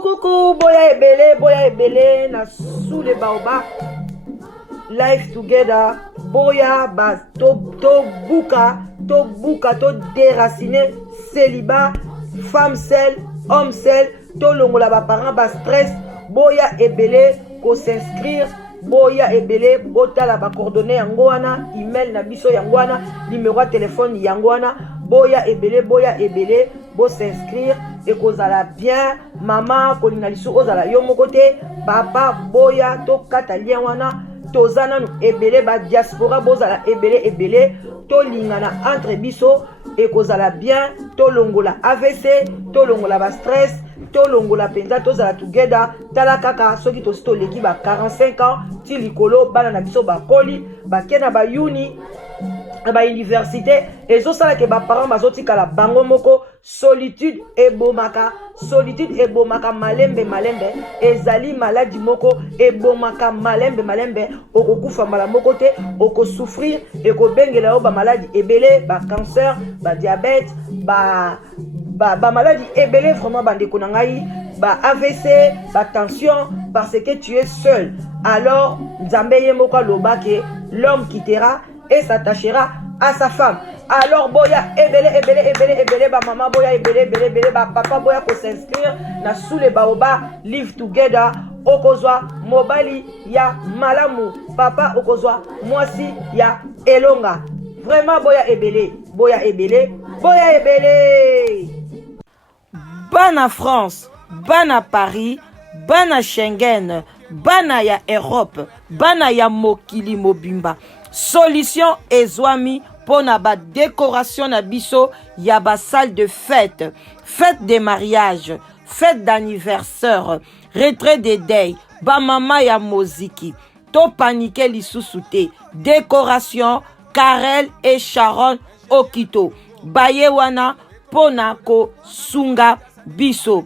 Coucou, boya ebele, na sous les baobab. Life together, boya bas, to buka, to déraciner, célibat, femme seule, homme seul, to longola ba parents ba stress, boya ebele, ko s'inscrire, boya ebele, botala ba coordonnées yango wana, email na biso yango wana, numéro de téléphone yango wana, boya ebele, bo s'inscrire. Et kozala bien, maman, kolinga lisu ozala yo moko te, papa, boya, to kata lien wana, tozana nu ebele, ba diaspora, bozala ebele, to lingana entre biso, et kozala bien, to longola AVC, to longola ba stress, to longola penza, tozala together, tala kaka, soki to sto leki ba 45 ans, ti likolo, bana na biso ba koli, ba kena ba uni, ba université, et zo sala ke ba parents bazoti kala bango moko, solitude ebomaka malembe, ezali maladie moko ebomaka malembe, okokufa mala moko te, oko souffrir, ekobengela yo ba maladie ebele, ba cancer, ba diabète, ba maladie ebele, vraiment bandeko na ngai, ba AVC, ba tension, parce que tu es seul. Alors Nzambe ye moko aloba ke l'homme quittera et s'attachera à sa femme. Alors boya ebele, ba maman boya ebele, ba papa boya ko s'inscrire na sous les baobab, live together, okozwa mobali ya malamu, papa okozwa mwasi ya elonga. Vraiment boya ebele. Bana France, bana Paris, bana Schengen, bana ya Europe, bana ya mokili mobimba. Solution ezwami pona ba décoration na biso ya ba salle de fête, fête de mariage, fête d'anniversaire, retrait de deuil, ba mama ya moziki, to panique lisusu te, décoration Karel et Sharon Okito, baye wana pona ko sunga biso,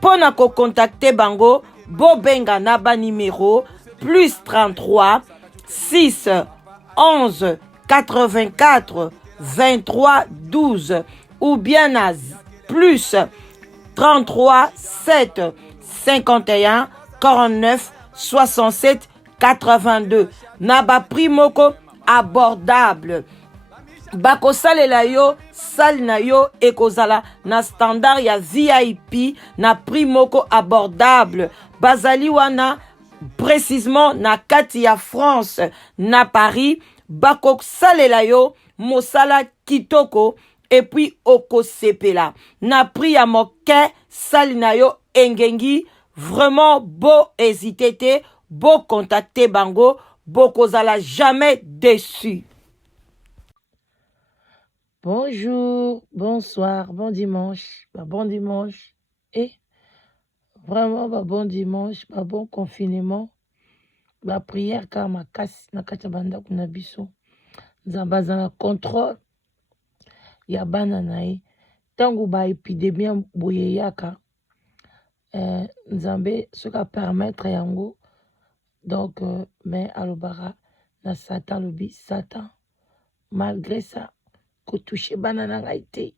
pona ko contacter bango, bobenga na ba numéro plus 33 6 11 84 23 12 ou bien à plus 33 7 51 49 67 82. Naba primoko abordable. Bako salela yo, sal na yo ekozala na standard ya VIP na primoko abordable. Bazali wana précisément na kati ya France na Paris. Bako salela yo mosala kitoko et puis oko sepela na pri ya moke sali na yo engengi. Vraiment beau hésiter te, beau contacter bango, beau kozala jamais déçu. Bonjour, bonsoir, bon dimanche, bon dimanche et vraiment bon dimanche, bon confinement. La prière car ma casse na kati banda kuna biso nzambaza na contrôle ya bana nae tangu ba épidémie boye yaka nzambe soka permettre yango donc mais alobara na Satan lobi Satan malgré ça ko toucher bana na ngai te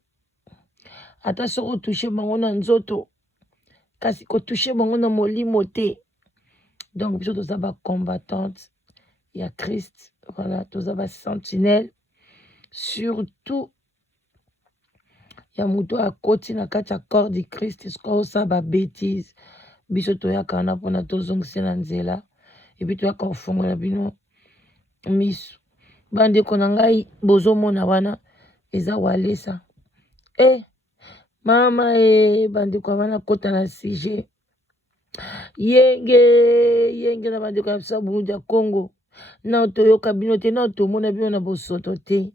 ata soko toucher bango na nzoto kasi ko toucher bango na molimo te. Donc, biso toza ba combattante, il y a Christ, voilà, toza ba sentinelle. Surtout, il y a muto a koti na kati ya corps du Christ, esko sa ba bêtise. Biso toya kana pona tozongisi na nzela, et puis toya ka ofongola bino misu. Bande kona ngai bozomona wana eza walesa. Mama bande kwa wana kota na sujet. Yenge na bandeko ya biso Burundi ya Congo na toyoka bino te na tomona bino na bosoto te,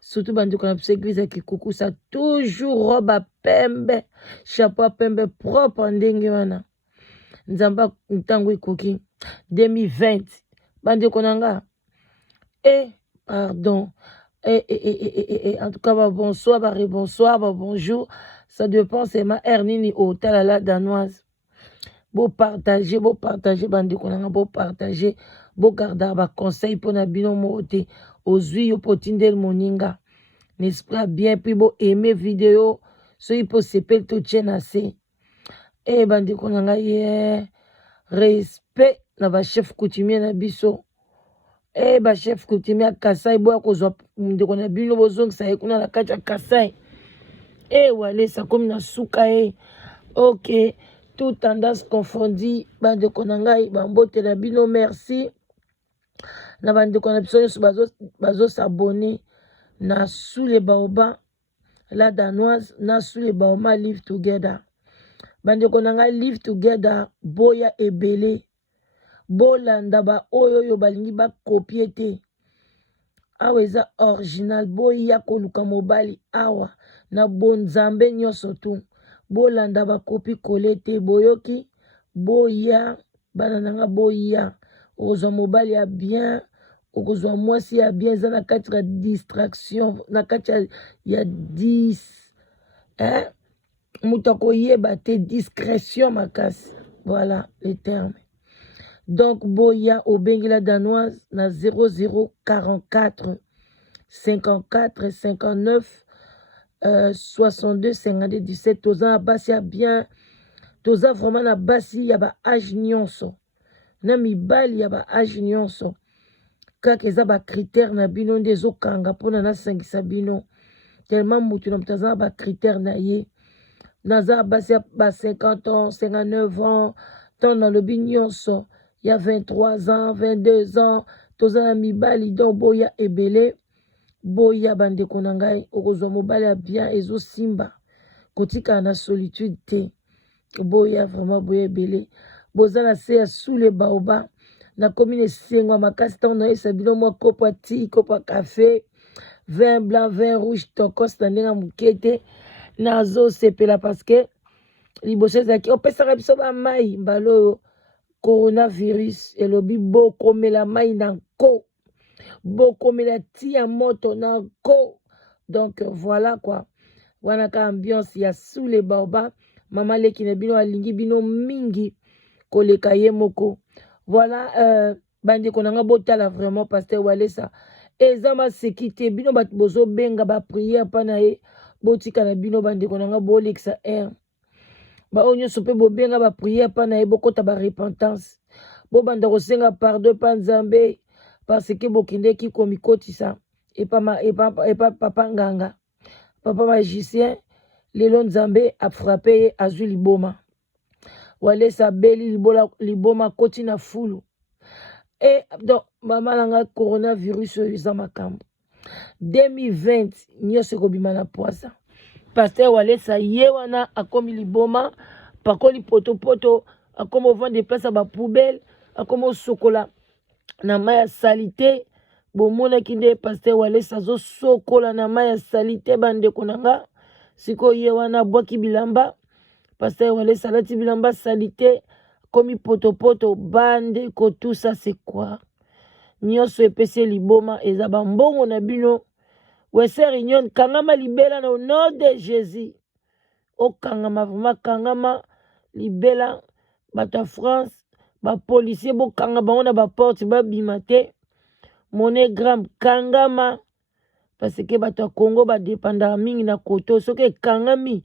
surtout bandeko na biso église ya Kikukusa toujours robe pembe, chapeau pembe propre ndenge wana nzamba ntango ekoki 2020 bandeko nanga pardon En tout cas, bah, bonsoir, bah, bonsoir, bah, bonjour. Ça dépend, c'est ma Ernini au talala danoise. Beau partager, bandi konanga, beau partager, beau garder, bah, conseil pour na bino mote, aux huiles potindel moninga. N'est-ce pas bien, puis beau aimer vidéo, so il peut s'épel tout tien assez. Eh, bandi konanga, yeah, respect, na ba chef coutumier na biso. Eh, ba chef coutumier Kasai, boya kozwa ndeko na bino bozongisa ye kuna na kati ya Kasai. Eh, wale sa comme na suka eh. Ok, tout tendance confondi, bandeko na ngai bambote na bino merci. Na bandeko na biso nyonso bazo s'abonner na sous les baobas la danoise na sous les baobas live together. Bandeko na ngai live together boya ebele. Bolanda ba oyo balingi ba copier te. Awa eza original boya koluka mobali awa na bonzambe nyonso tu. Bolanda ba kopi kole te boyoki boya bana nanga boya okozwa mobali ya bien okozwa mwasi ya bien eza na kati ya distraction na kati ya 10 moto akoyeba te discrétion makasi. Voilà le terme. Donc, boya au Bengila danoise na 0044 54 59 62 52 17. Toza na basi ya bien. Toza vraiment na basi ya ba âge nyonso. Na mibali ya ba âge nyonso. Kaka eza ba critère na bino nde ezokanga mpona nasangisa bino. Tellement mutu na mutaza na ba critère na ye. Naza basi ya ba 50 ans, 59 ans. Tant na lobi nyonso. Il y a 23 ans, 22 ans, toza na mibali donc boya ebele, boya bandeko na ngai, okozwa mobali ya bien ezo simba, kotika na solitude te, boya vraiment boya ebele, boza na se ya sous les baobas, na commune esengo makasi tant na yesa bino mwa kopa ti, kopa café, vin blanc, vin rouge, tokos na ndenga mukete, nazo sepela parce que liboso ezaki opesaka biso ba mai mbalo coronavirus elobi bokomela mai na nko bokomela ti ya moto na nko donc voilà quoi wana ka ambiance ya sous les baobas mama leki na bino alingi bino mingi koleka ye moko voilà bandeko nanga botala vraiment pasteur Walesa eza maseki te bino bato bozobenga bapriere mpa na ye botika na bino bandeko nanga bolekisa air ba onyo sope bobenga ba prière pa na ebokota ba repentance bo banda kosenga pardon pa nzambe parce que bokindeki komikotisa epa papa nganga papa magicien lelo nzambe a frappé ye azwi liboma Walesa beli liboma koti na fulu et donc mama nanga coronavirus eza makambo 2020 nyose kobima na poisa Pasteur Walesa ye wana akomi liboma pakoli poto akomi ovanda place ba poubelle akomi sokola na maya salite bomonaki nde Pasteur Walesa zo sokola na maya salite bandeko nanga siko ye wana bwaki bilamba Pasteur Walesa lati bilamba salite akomi poto bandeko tout ça c'est quoi nyonso epesi liboma eza bambongo na bino Wese réunion kangama libela au nom de Jésus. O kangama vraiment kangama libela bata France ba policier bo kangama on a ba porte ba bimate monogramme kangama parce que bata Congo ba dépendant mingi na koto soke kangami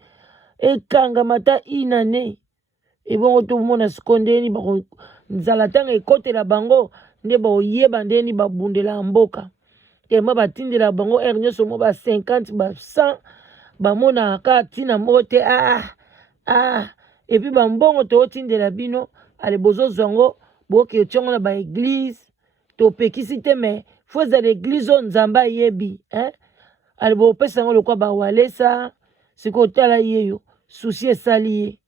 e kangama ta inane e bon to mona skondeni ba nzala tanga ekotela bango nde ba oyeba ndeni ba bundela mboka Tema batindela bango nyonso mo ba 50 ba 100 ba mona ka tina mote et puis ba mbongo to tindela bino ale bozo zongo boke tiongo na ba église to pekisi te mais faut za l'église on nzamba yebi ale bo pesa ngo lokwa ba Walesa siko tala yeyo souci esali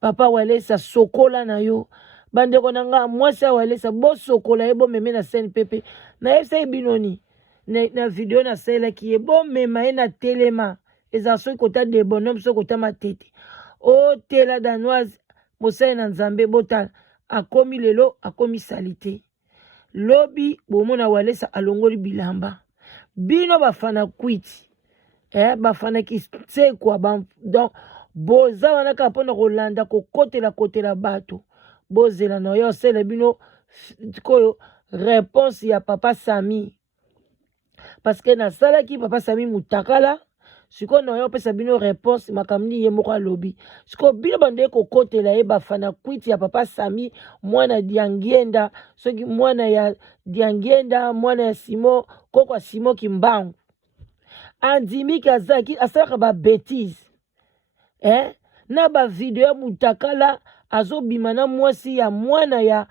papa Walesa sokola na yo bandeko nanga mwasi Walesa bo sokola ye bo meme na scène pepe na yesa binoni na video na sela ki e bon mema e na telema eza so kota de bonhomme so kota matete o tela danoise mosai na nzambe botala akomi lelo akomi salite lobi bomona Walesa alongoli bilamba bino bafana kwiti bafana kisekwa donc boza wana kaka mpona kolanda kokotela bato bozela na yo osele bino koyo réponse ya papa Sami parce que nasalaki papa Sami mutakala sikoyo na yo opesa bino réponse makambo ye moko alobi sikoyo bino bandeki kokotela ye bafana kwiti ya papa Sami mwana Diangienda soki mwana ya Diangienda mwana ya Simo koko ya Simo Kimbangu andimiki asalaka babétise na bavideo ya mutakala azobima na mwasi ya mwana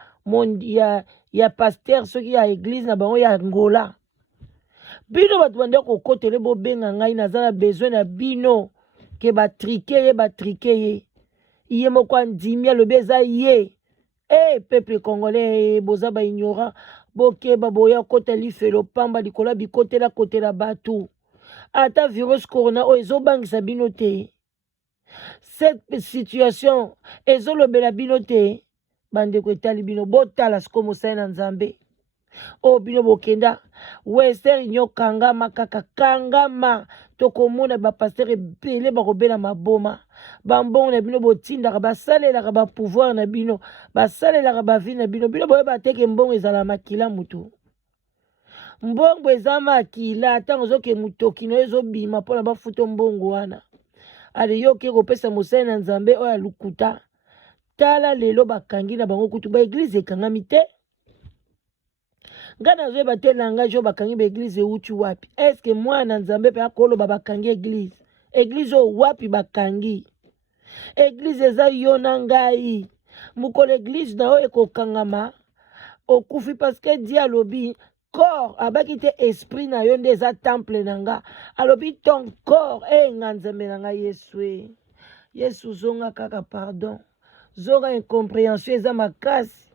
ya paster soki ya église na bango ya Ngola. Bino bato bande kokotele bobenga ngai naza na besoin na bino ke batrike ye ye moko andimi alobi eza ye peuple congolais boza baignorant bokeba boya kota lifelo pamba likolo bikotela bato ata virus corona oyo ezobangisa bino te cette situation ezolobela bino te bandeko etali bino botala siko mosali na nzambe oyo bino bokenda wester union kangama kaka kangama tokomona bapaster ebele bakobela maboma bambongo na bino botindaka basalelaka bapouvoir na bino basalelaka bavi na bino bino boyeba teke mbongo ezala makila mutu mbongo eza makila ntango ozoke mutoki na yo ezobima mpona bafuta mbongo wana ale yo oke kopesa mosali na nzambe oyo alukuta tala lelo bakangi na bango kutu baeglize ekangami te nga nazoyeba te langage oyo bakangi baeglize euti wapi eske mwana nzambe mpe akoloba bakangi eglize oyo wapi bakangi eglize eza yo na ngai mokolo eglize na yo ekokangama okufi parceke di alobi corps abaki te esprit na yo nde eza temple na nga alobi ton corps nga nzambe na ngai yesu zonga kaka pardon zonga incompréhension eza makasi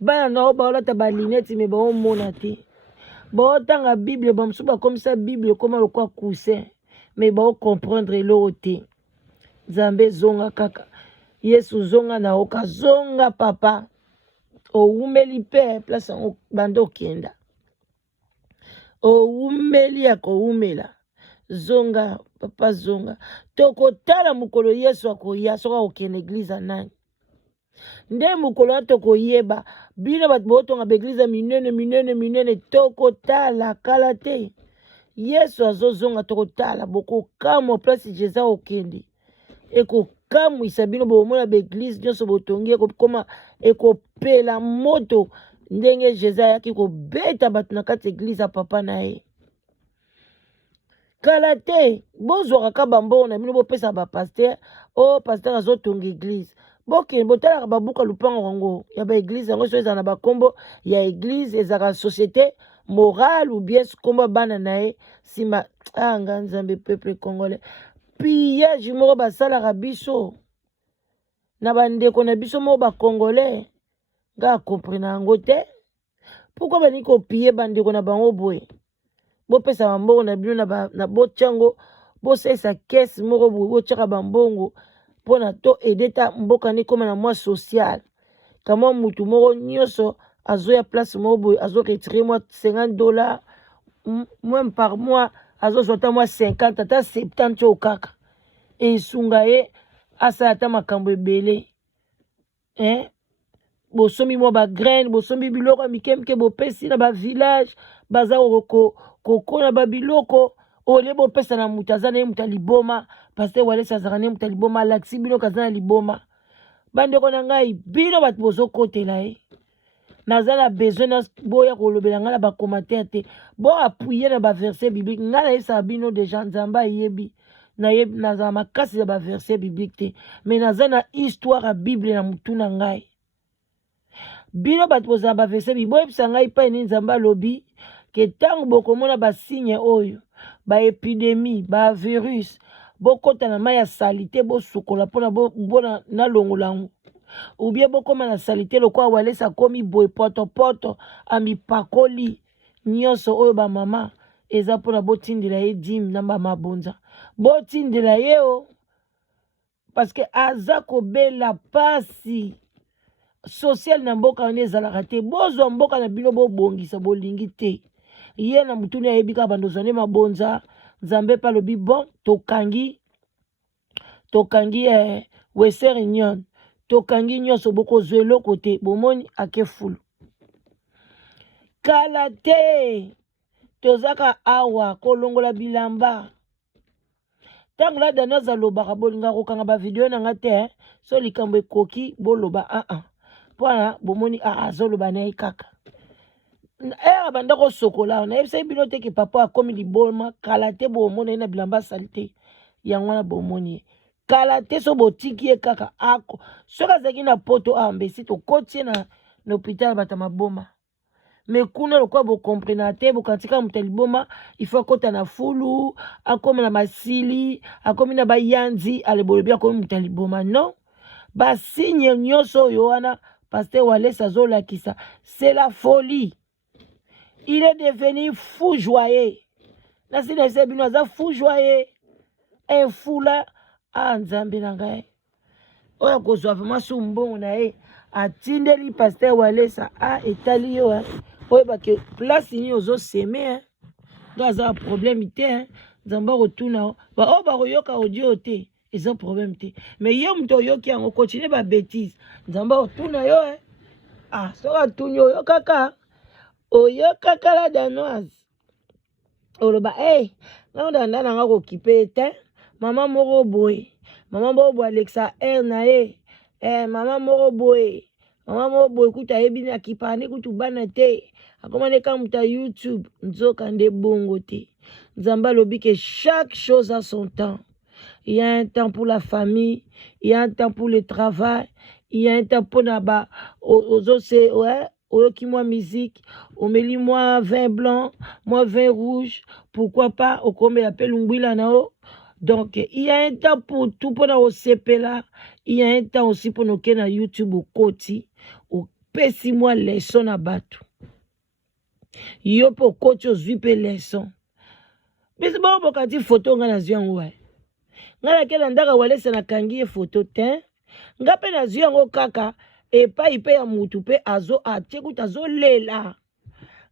bana na yo baolata balineti me baomona te baotanga bible bamosusu bakomisa bible ekoma lokwa coussin me baocomprendre eloko te nzambe zonga kaka yesu zonga na oka zonga papa owumeli mpe place yango banda okenda owumeli ya kowumela zonga papa zonga tokotala mokolo yesu akoya soki akokende eglize anani nde mokolo wana tokoyeba bino bato bootonga baeglize minene tokotala kala te yesu azozonga tokotala bokokamwa place jésus okende ekokamwisa bino bomona baeglize nyonso botongi ekokoma ekopela moto ndenge jésus ayaki kobeta bato na kati eglize ya papa na ye kala te bozwaka ka bambongo na bino bopesa bapaster o paster azotonga eglize bokende botalaka babuka lupango yango ya baeglize yango so ezala na bakombo ya eglize ezalaka société morale ou bien kombo bana na ye nsima nga nzambe peuple congolais pillage moko basalaka biso na bandeko na biso moko bacongolais nga akomprena yango te pourkui balingi kopille bandeko na bango boye bopesa bambongo na bino na botyango bosalisa kese moko boye botyaka bambongo mpona to ede ta mboka ni koma na mwa social kamwa mutu moko nyonso azoya place moko boye azoretire mwa $50 même par mois azozwa ata mwa 50 ata 70 oyo kaka esunga ye asala ata makambo ebele bosombi mwa bagraine bosombi biloko ya mike bopesi na bavillage baza kokona babiloko olie bopesa na mutu aza na ye mutu aliboma paster walesi azalaka ne mutu aliboma alakisi bino kaza na liboma bandeko na ngai bino bato bozokotela ye naza na besoin na boya kolobela ngai na bacommentaire te boapuye na baverset biblique ngai nayebisaka bino deja nzambe ayebi nazala makasi ya baverset biblique te mais naza na histoire ya bible na mutu na ngai bino bato bozala baverset biblique boyebisa ngai epai nini nzambe alobi ke ntango bokomona basigne oyo baepidemie bavirus bokota na mai ya salite bosukola mpona nalongola yango ubie bokoma na salite lokola walesi akomi boye potopoto amipakoli nyonso oyo bamama eza mpona botindela ye dime na bamabonza botindela ye o parceke aza kobela pasi social na mboka wana ezalaka te bozwa mboka na bino bobongisa bolingi te ye na mutuni ayebika bandozane mabonza nzambe pa lobi bon tokangi Western Union tokangi nyonso bokozwa eloko te bomoni ake fulu kala te tozaka awa kolongola bilamba ntango la dani azalobaka bolinga kokanga bavideo na nga te so likambo ekoki boloba mpona bomoni azoloba na ye kaka banda kosokola nayebisaki bino te ke papa akomi liboma kala te bomona ye na bilamba asali te yango wana bomoni ye kala te so botiki ye kaka ako soki azalaki na poto mbesi tokoti ye na hôpital bato maboma me kuna lokwa bokomprena te bokantika moto ya liboma ifo akota na fulu akomi na masili akomi na bayanzi alebolobi akomi moto ya liboma non basigne nyonso oyo wana Pasteur Wallace azolakisa c'est la folie. Il est devenu fou joyeux. Nasi na se bino aza fou joyeux. Un fou là nzambe na ngai. Oya kozwa vraiment sumbongo na ye atindeli Pasteur Wallace etali yo oyo bake place ni ozo seme ndo aza problème te nzambe akotuna ba bakoyoka audio te eza problème te mais yo moto oyoki yango continue ba bêtise nzambe akotuna yo soki atuni oyo kaka la danoise oloba nga ndanda nanga kokipe te mama moko boye Alexa R na ye mama moko boye kuta ayebi ni akipane kutu bana te akomane ka muta YouTube nzoka nde bongo te nzamba lobi que chaque chose a son temps. Il y a un temps pour la famille, il y a un temps pour le travail, il y a un temps pour naba oyoki moi musique omeli moi vin blanc moi vin rouge pourquoi pas okome appelle ngwila nao. Donc il y a un temps pour tout pour na osepela, il y a un temps aussi pour noke na YouTube okoti opesi moi leçon na bato yo po koti ozwi pe leçon bisi bao bokati photo nga na zwi yango nga nakela ndaka Wallace nakangi ye photo te nga pe na zwi yango kaka epai pe ya mutu pe atie kuta azolela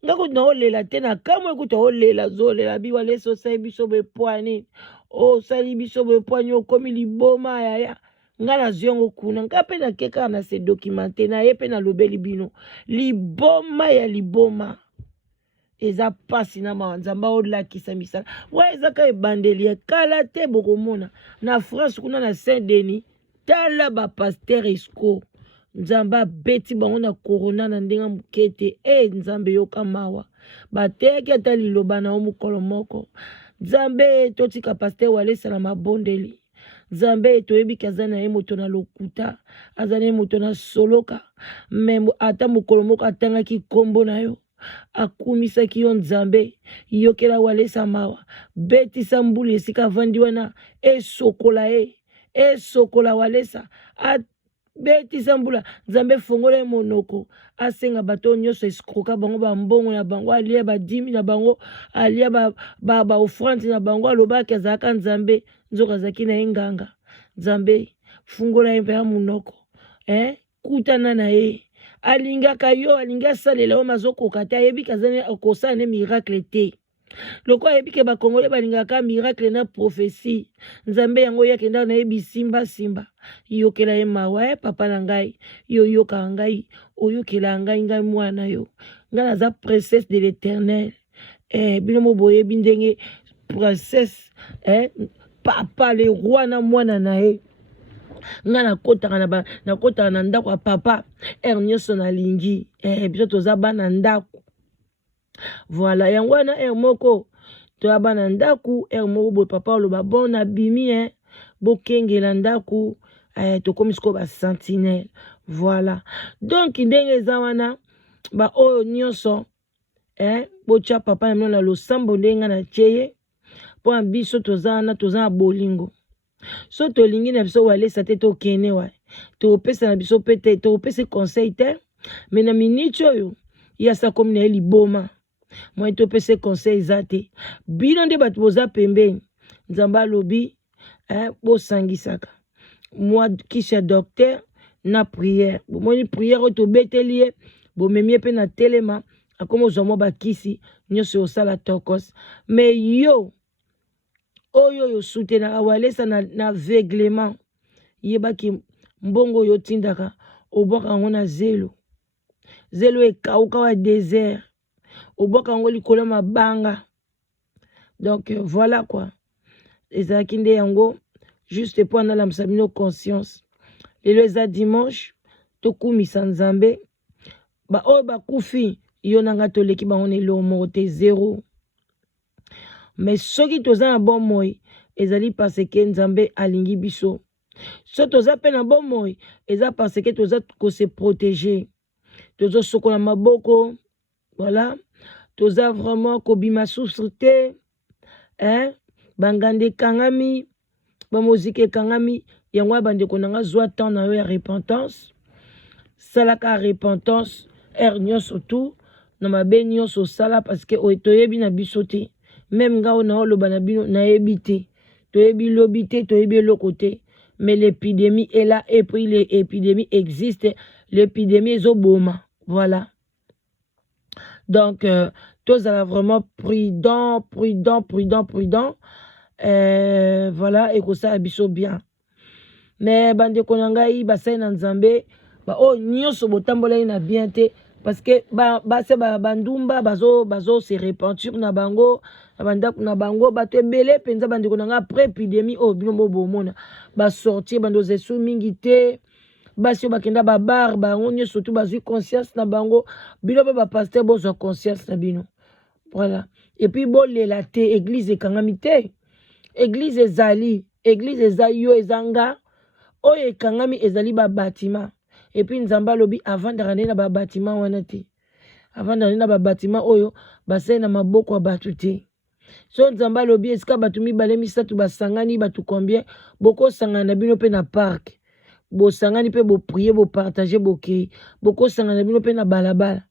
nga kutu na olela te na kamwe kuta olela zolela bi Wallace osali biso bepwani osali biso bepwani okomi liboma yaya nga na zwi yango kuna nga pe nakeka na se documente na ye pe na lobeli bino liboma ya liboma eza pasi na mawa nzamba olakisa misala wa ezaka ebandeli ya kala te bokomona na France kuna na Saint-Denis tala bapaster esco nzamba beti bango na corona na ndenga mukete nzambe yoka mawa bateki ata liloba na mukolo moko nzambe totika Pasteur Wallace na mabondeli nzambe toyebi kaza na ye moto na lokuta aza na ye moto na soloka me ata mukolo moko atangaki kombo na yo akumisaki yo nzambe yokela Wallace mawa betisa mbuli esika vandi wana esokola Wallace betisa mbula nzambe fongola monoko asenga bato nyonso escroka bango bambongo na bango alia badimi na bango alia ba offrande na bango alobaki azalaka nzambe nzoka azalaki na ye nganga nzambe fungola ye mpe ya monoko kutana na ye alingaka yo alingi asalela yo mazokoka te ayebi kazani akosala ne miracle te loko ayebi ke bakongole balingaka miracle na prophétie nzambe yango yakenda na yebi simba yokela ye mawa papa na ngai yo yoka ngai oyokela ngai mwana yo nga naza princesse de l'Éternel bino moboyebi ndenge princesse papa le roi na mwana na ye nga nakotaka na ndako ya papa nyonso nalingi biso toza bana ndako voilà yango wana moko toya bana ndako moko boye papa oloba bon nabimi bokengela ndako tokomi siko basentinelle voilà donc ndenge eza wana baoyo nyonso botya papa na mino na losambo ndenge nga natie ye mpo na biso toza wana toza na bolingo so tolingi na biso Wallace te tokene topesa na biso pe te topesa conseil te me na miniti oyo yasa komi na ye liboma moi topesa conseil eza te bino nde bato boza pembeni nzambe alobi bosangisaka moi kisha docteur na prière bomoni prière oyo tobeteli ye bomemi ye mpe na telema Akomo zomo bakisi nyonso osala tokos. Mais yo oyo yo soutenaka walesa na aveuglement yebaki mbongo yo tindaka obwaka yango na zelo ekauka wa désert obwaka yango likolo mabanga. Donc voilà quoi, ezalaki nde yango juste po analamisa bino conscience. Lelo eza dimanche tokumisa nzambe oyo bakufi yo nanga toleki bango na eloko moko te zero. Mais soki toza na bomoi ezali parce que nzambe alingi biso. So toza pe na bomoi eza parce que toza ko se protéger. Tozo sokola maboko. Voilà. Toza vraiment kobima souffre te. Hein? Bangande kangami. Bamozike kangami. Yangwa bande konanga zwa temps na yo ya repentance. Salaka repentance. Nyonso tout. Na mabe nyonso sala parce que toyebi na biso te. Même nga na oloba na bino na ebité. Toyebi lobité, toyebi lokote. Mais l'épidémie est là et puis l'épidémie existe. L'épidémie est au boma. Voilà. Donc, tous allons vraiment prudent. Voilà, et que ça abisso bien. Mais bande konangai basai na nzambe oh nyonso botambola na bien te parce que bandumba bazo se repentir na bango na bango bato ebele penza bande konanga après épidémie oh bino bomona ba sortir bando zesu mingi te basi bakenda ba bar bango nyonso tout bazui conscience na bango bino ba pasteur bozo conscience na bino. Voilà. Et puis bolela te église ekangami te. Église ezali yo ezanga oyo ekangami ezali ba bâtiment. Et puis nzamba lobi avant d'arrêter na ba bâtiment wana te. Avant d'arrêter na ba bâtiment oyo basai na maboko ya batu te. So nzamba lobi esika batu mibale misatu basangani batu combien boko sangana bino pe na parc. Bo sangani pe bo prier bo partager bokei. Boko sangana bino pe na balabala.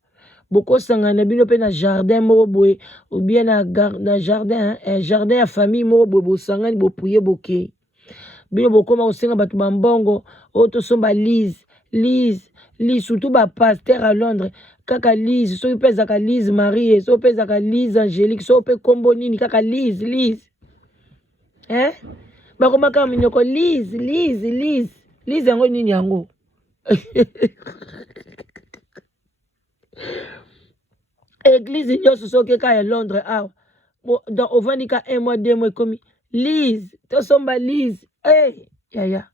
Boko sangana bino pe na jardin moko boye ou bien na jardin jardin ya famille moko boye bo sangani bo prier bokei. Bino bokoma osenga batu bambongo oto somba Lise surtout ba pasteur à Londres kaka Lise so pezaka Lise Marie so pezaka Lise Angélique so pe kombo nini kaka Lise hein bakoma kama minyoko Lise yango nini yango église nyonso soki ka ya Londres ah donc ovandika 1 mois 2 mois komi Lise to somba Lise yaya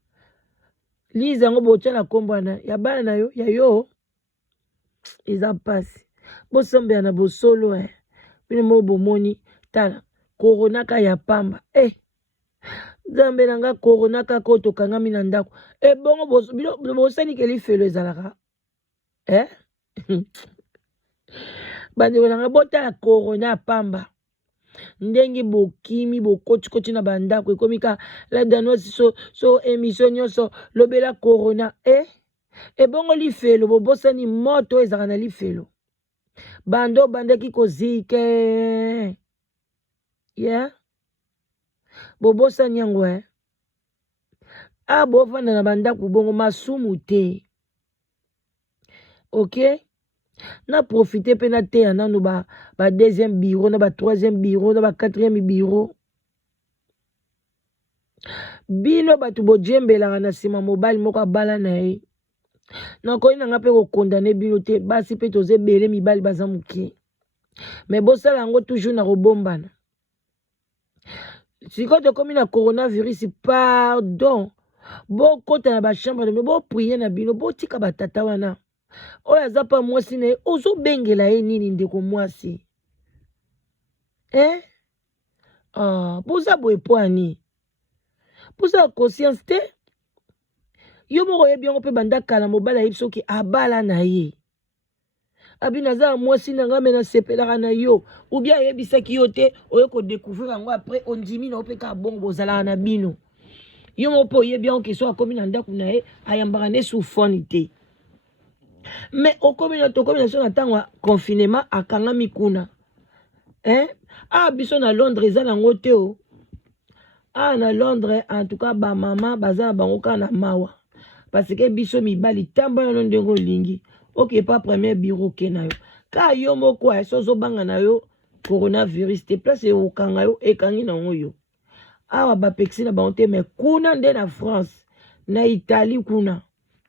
Lise yango botia na kombwana ya bana na yo ya yo eza pasi bosombe na bosolo bino mo bomoni tala corona ka ya pamba nzambe nanga corona ka ko tokangami na ndako bongo bosani ke lifelo ezalaka bandeko nanga botala corona pamba ndenge bokimi bokoti na bandako ekomi ka la danoise so émission nyonso lobela corona bongo lifelo bobosani moto ezaka na lifelo bando bandeki kozike bobosani yango bofanda na bandako bongo masumu te ok na profiter pe na te nanu ba deuxième bureau na ba troisième bureau na ba quatrième bureau bino batu bojembelaka na nsima mobali moko abala na ye nakoyi nanga mpe kokondane bino te basi mpe toza ebele mibali baza moke me bosala yango toujours na kobombana sikoyo tokomi na coronavirus pardon bokota na bachambre de me boprie na bino botika batata wana oyo aza pa mwasi na ye ozobengela ye nini ndeko mwasi poza boye po ani poza conscience te yo moko oyebi yango mpe banda kala mobali ayebi soki abala na ye abi naza mwasi na nga me nasepelaka na yo ou bien ayebisaki yo te oye kodécouvrir yango après ondimi na yo mpe kaka bongo bozalaka na bino yo moko mpe oyebi yango keso akomi na ndako na ye ayambaka ne sufoni te mais okomi na so na ntango ya confinement akangami kuna biso na Londres eza nango te na Londres en tout cas bamama baza na bango kaka na mawa parce que biso mibali tambola no ndenge olingi okepa premier bureau ke na yo ka yo moko sozo banga na yo coronavirus te place okanga yo ekangi na yo awa bapexi na bango te mais kuna nde na France na Italie kuna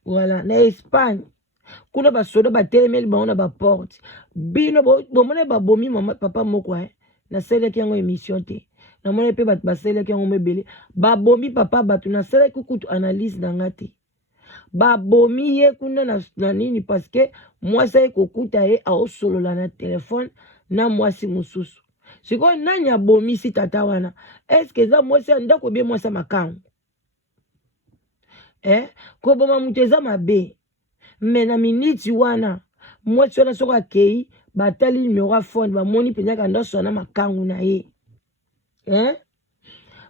voilà na Espagne kuna basoda batelemeli bango na baporte bino bomona babomi mama papa moko nasalaki yango émission te namoni mpe bato basalaki yango mebele babomi papa bato nasalaki kutu analyse na nga te babomi ye kuna na nini parce que mwasi aye kokuta ye aosolola na telefone na mwasi mosusu sikoyo nani abomisi tata wana eske eza mwasi ya ndako bie mwasi ya makangu koboma moto eza mabe me na miniti wana mwasi wana soko akei batali numero ya fone bamoni mpenza ndoso na makangu na ye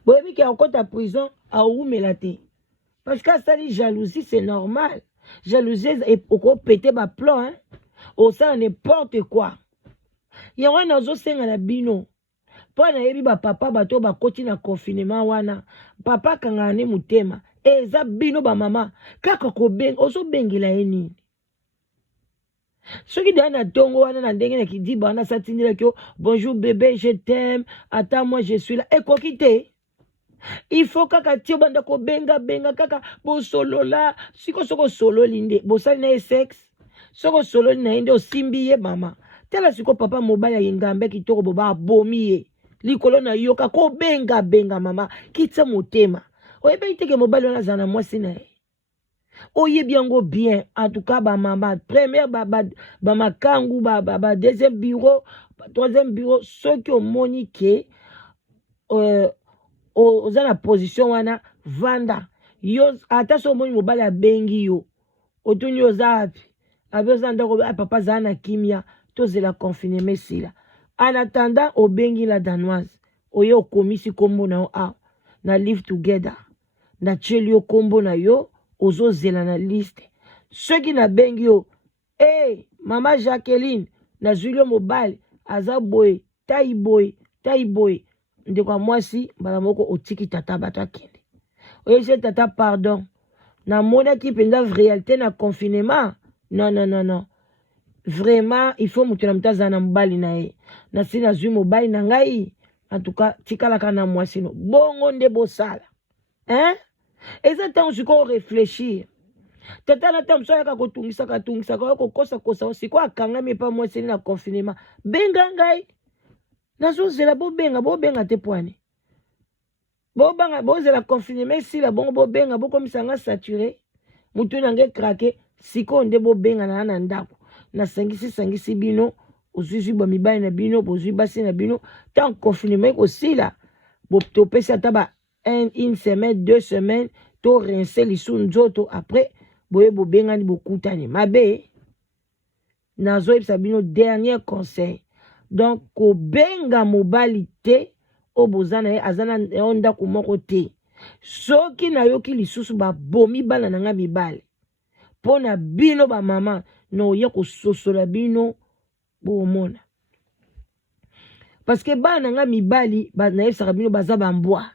boyebi ke akota prison aoumela te parce que asali jalousie c'est normal jalousie okopete baplan osala n'importe quoi yango wana ozosenga na bino mpo nayebi bapapa bato bakoti na confinement wana papa akangana ne motema eza bino bamama kaka kobenga ozobengela ye nini soki deya na ntongo wana na ndenge na kidiba wana satindelaki yo bonjour bébé je t'aime ata moi je suis là ekoki te il faut kaka ti obanda kobenga kaka bosolola siko soko osololi nde bosali na ye sexe soko osololi na ye nde osimbi ye mama tala siko papa mobali ayengambe kitoko boba abomi ye likolo na yoka kobenga mama kitisa motema oyebi teke mobali wana azala na mwasi na ye oyebi yango bien en tout cas bamama première bamakangu deuxième bureau troisième bureau soki omoni ke oza na position wana vanda yo ata so omoni mobali abengi yo otuni yo oza api abi oza ndako papa azala na kimia tozela confinement esila en attendant obengi la danoise oye okomisi nkombo na yo awa na live together na tieli yo nkombo na yo ozozela na liste soki nabengi yo mama Jacqueline nazwili yo mobali aza boye tai boye ndeko ya mwasi mbala moko otiki tata bato akende oyese tata pardon namonaki mpenza réalité na confinement non vraiment il faut moto na moto azala na mobali na ye nasi nazwi mobali na ngai en tout cas tikalaka na mwasi no bongo nde bosala eza ntango sikoyo réfléchir tata na ntango mosu ayaka kotungisaka oyo kokosakosa sikoyo akangami epa mwasi na confinement benga ngai nazozela bobenga te poane bozela confinement esila bongo bobenga bokomisanga saturé mutu nange krake sikoyo nde bobenga na ndako nasangisi bino ozwi ba mibali na bino bozwi basi na bino tant confinement ekosila topesi ata une semaine 2 semaines to rince lisu nzoto après boye bobengani bokutani mabe nazoyebisa bino dernier conseil donc kobenga mobali te o bozana ye azana yo ndako moko te soki nayoki lisusu babomi bana na nga mibali mpo na bino bamama na oya kososola bino bomona parce que bana na nga mibali nayebisaka bino baza bambwa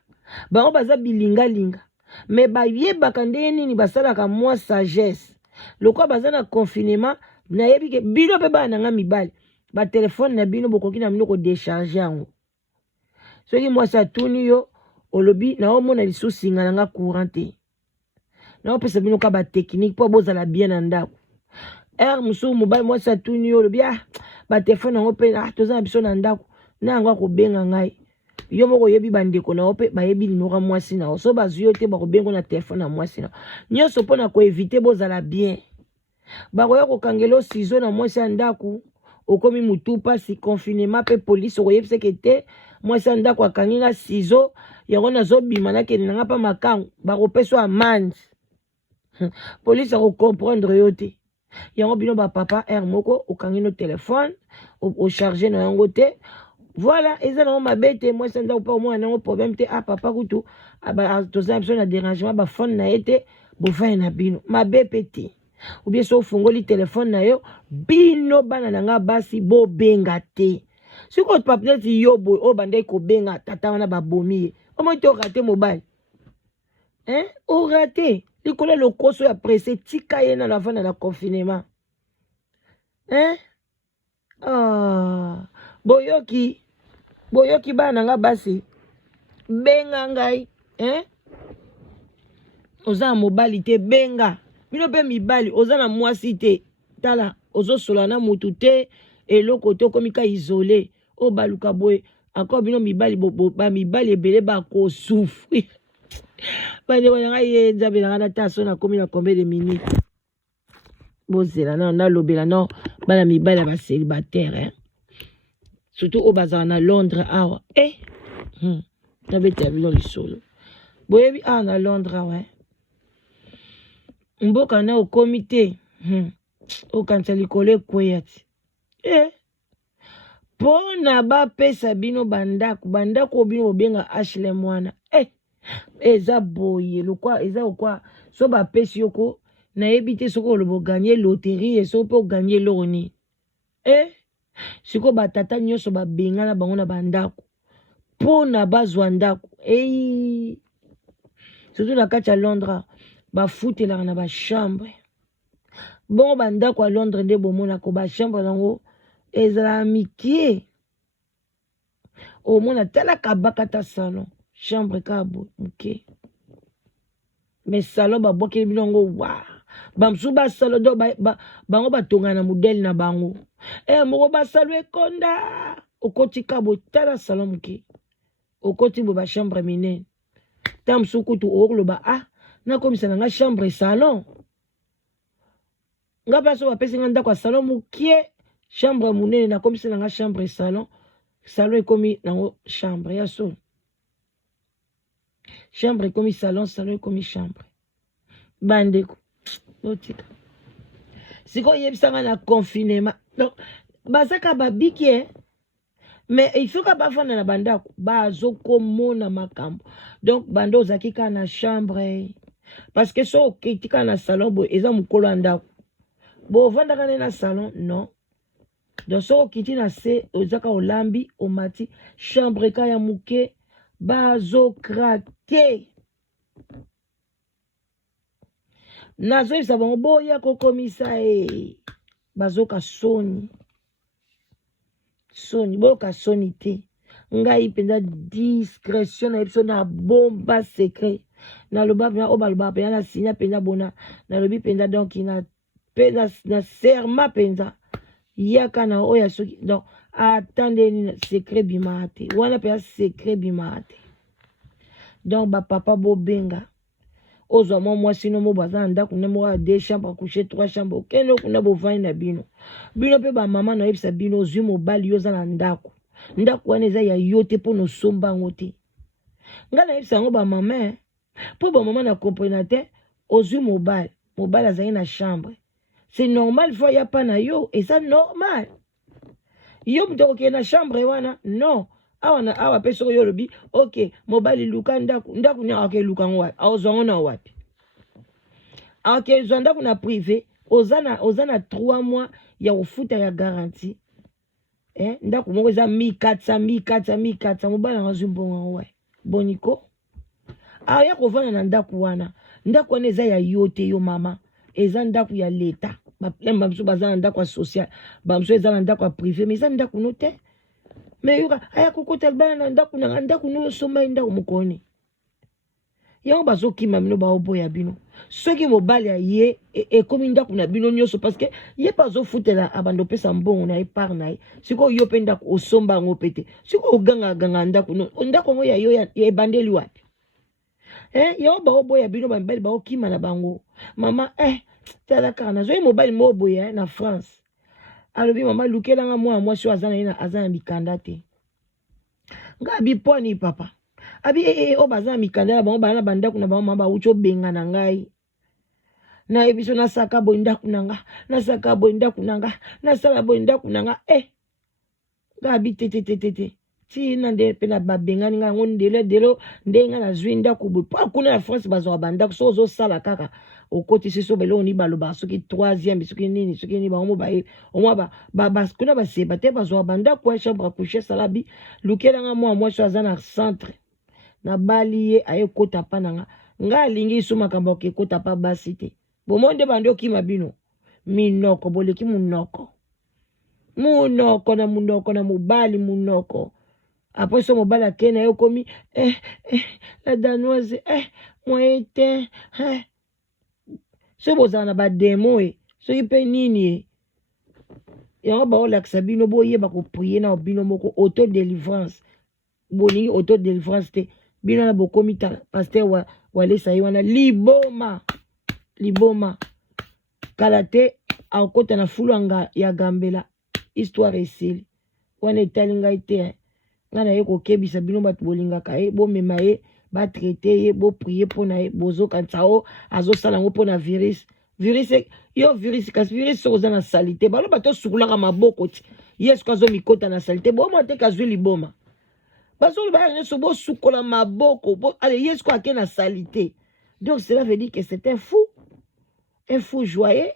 bango baza bilingalinga me bayebaka ndenge nini basalaka mwa sagesse lokola baza na confinement nayebi ke bino mpe bana na nga mibali batelefone na bino bokoki na bino kodecharge yango soki mwasi atuni yo olobi naomona lisusu singa na nga courant te naopesa bino ka bateknike mpo bozala bien na ndako mosusu mobali mwasi atuni yo olobi batelefone yango mpe toza na biso na ndako na yango akobenga ngai yo moko oyebi bandeko na yo mpe bayebi nimero ya mwasi na yo so bazwi yo te bakobenga na telefone na mwasi na yo nyonso mpo na koevite bozala bien bakoya kokangela o sizo na mwasi ya ndako okomi mutu pasi confinement mpe polisi okoyebiseke te mwasi ya ndako akangi nga sizo yango nazobima nakende nanga mpa makangu bakopesa amande polisi akokomprendre yo te yango bino bapapa moko okangi no telefone ocharge na yango te voilà eza nango mabe te mwasi ya ndako mpe omona nango problème te papa kutu toza biso na dérangement bafone na ye te bovai na bino mabe mpe te ou bien so ofungoli telefone na yo bino bana na nga basi bobenga te sikoyo papa neti yo boye oyo bandai kobenga tata wana babomi ye omoi te orate mobali orate likolo lokoso ya presse tika ye na navanda na confinement Ah, boyoki bana nga basi benga ngai oza mobali te benga bino pe mibali oza na mwasi te tala ozosola na mutu te eloko te okomika isole o baluka boye encore bino mibali ba mibali ebele bakosufrir bande wana ngai ye nzambe na ngana ta so na komi na combien de minutes bozela na nalobela no bana mibali ya bacélibataire surtout oyo bazala na Londres awa nabetela bino lisolo boyebi awa na Londres awa mboka na okomi te okanisa likolo ekweya ti mpo na bapesa bino bandako bino bobenga HLM wana eza boye lokwa eza okwa so bapesi yoko nayebi te soki oloba oganye loterie so mpe oganye eloko nini sikoyo batata nyonso babengana bango na bandako mpo na bazwa ndako surtout na kati ya Londres bafutelaka na bachambre bongo bandako ya Londres nde bomonako bachambre nango ezala mikie omona talaka bakata salon chambre kabo muke mais salon babwakeli bino yango wa bamosusu basalo do bango batongana na modele na bango moko basalo ekonda okoti kabo tala salon muke okoti bo bachambre minene ta mosusu kutu okoloba nakomisa na nga chambre salon nga baso bapesi nga ndako ya salon mukie chambre munene nakomisa na nga chambre salon ekomi nango chambre ya so chambre ekomi salon ekomi chambre bandeko otika sikoyo yebisanga na confinement donc bazaka babiki mais il faut ka bafanda na bandako bazokomona makambo donc bando ozaki kaka na chambre parce que so okiti kaka na salon boye eza mokolo ya ndako bovandaka nde na salon non donc so okiti na se ozaka olambi omati chambre ka ya moke bazokrake nazoyebisa bango boya kokomisa bazoka soni boyoka soni te ngai mpenza discrétion na biso na bomba secret naloba mpenza oyo balobaka mpenza na sinya mpenza bona nalobi mpenza donc na serma mpenza yaka na oyo soki donc atandeni secret bimaka te wana mpenza secret bimaka te donc bapapa bobenga ozwa mwa mwasi no mo baza na ndako ne moko ya 2 chambre coucher 3 chambre okende okuna bovandi na bino mpe bamama nayebisa bino ozwi mobali yo oza na ndako wana eza ya yo te mpo nosomba yango te ngai nayebisa yango bamama mpo bamama na comprena te ozwi mobali azali na chambre c'est normal fo ya pa na yo eza normal yo mto okende na chambre wana non awa pe soko yo lobi ok mobali luka ndako ni awake luka ngo wapi awozwango na wapi awake zwa ndako na privé oza na 3 mois ya kofuta ya garantie ndako moko eza 1400 mobali anga zwi mbongo ngo wapi boniko ya kovanda na ndako wana eza ya yo te yo mama eza ndako ya leta bamsusu baza na ndako ya social bamsusu eza na ndako ya privé mais eza ndako no te mais yoka aya kokota bana na ndako na ndako no somba ndako mokone yango bazokima bino baoboya bino soki mobali ye ekomi ndako na bino nyonso parce que ye bazofutela abando pesa mbongo na epar na ye siko yo pe ndako osomba yango pe te siko oganga ndako ngo ya yo ebandeli wapi yango baoboya bino bamibali baokima na bango mama tala kaka nazwi mobali moboya na France alobi mama lukelanga mwana mwasi aza na mikanda te nga biponi papa abi o baza na mikanda na bango bana bandako na bango mama bauti obenga na ngai na ebiso nasaka boye ndako na nga nasaka boye ndako na nga nasala boye ndako na nga nga bi te tina nde mpe na babengani nga yango ndelo nde nga nazwi ndako boye mpo kuna na France bazwaka bandako so ozosala kaka okotisi so beloko ni balobaka soki 3e soki nini bango baye omwa kuna baseba te bazwaka bandako ya chambre à coucher salabi lukelanga mwa mwasi aza na centre na bali ye ayekota pa na nga alingi so makambo akekota pa basi te bomo nde bandi okima bino minoko boleki munoko munoko na mobali munoko. Après ça mobali akena yo komi la danoise moyen te so bozala na ba demo soki mpe nini yango baolakisa bino boyeba koprie na bino moko autodélivrance bolingi autodélivrance te bino na bokomi paster walesa ye wana liboma kala te akota na fulu ya gambela histoire esili wana etali ngai te nga na ye kokebisa bino bato bolingaka ye bomema ye batraite ye boprie mpona ye bozokanisa o azosala yango mpona virus kasi virus soko oza na salite baloba tosukulaka maboko ti ye soki azomikota na salite boma te kazwi liboma bazoloba ya nyonso bosukola maboko ale ye soki ake na salite. Donc cela veut dire que c'est un fou joyeux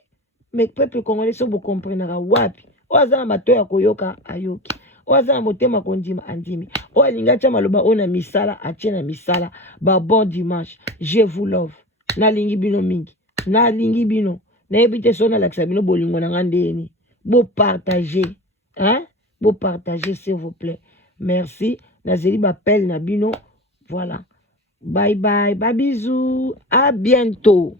mais peuple congolais so bokomprenaka wapi oyo aza na mato ya koyoka ayoki oyo aza na motema kondima andimi oyo alingi atia maloba oyo na misala atie na misala. Bon dimanche, je vous love. Nalingi bino mingi nalingi bino nayebi te so nalakisa bino bolingo na nga ndeni bopartage bopartage s'il vous plaît. Merci nazeli bapele na bino. Voilà, bye bye, bye bisous, à bientôt.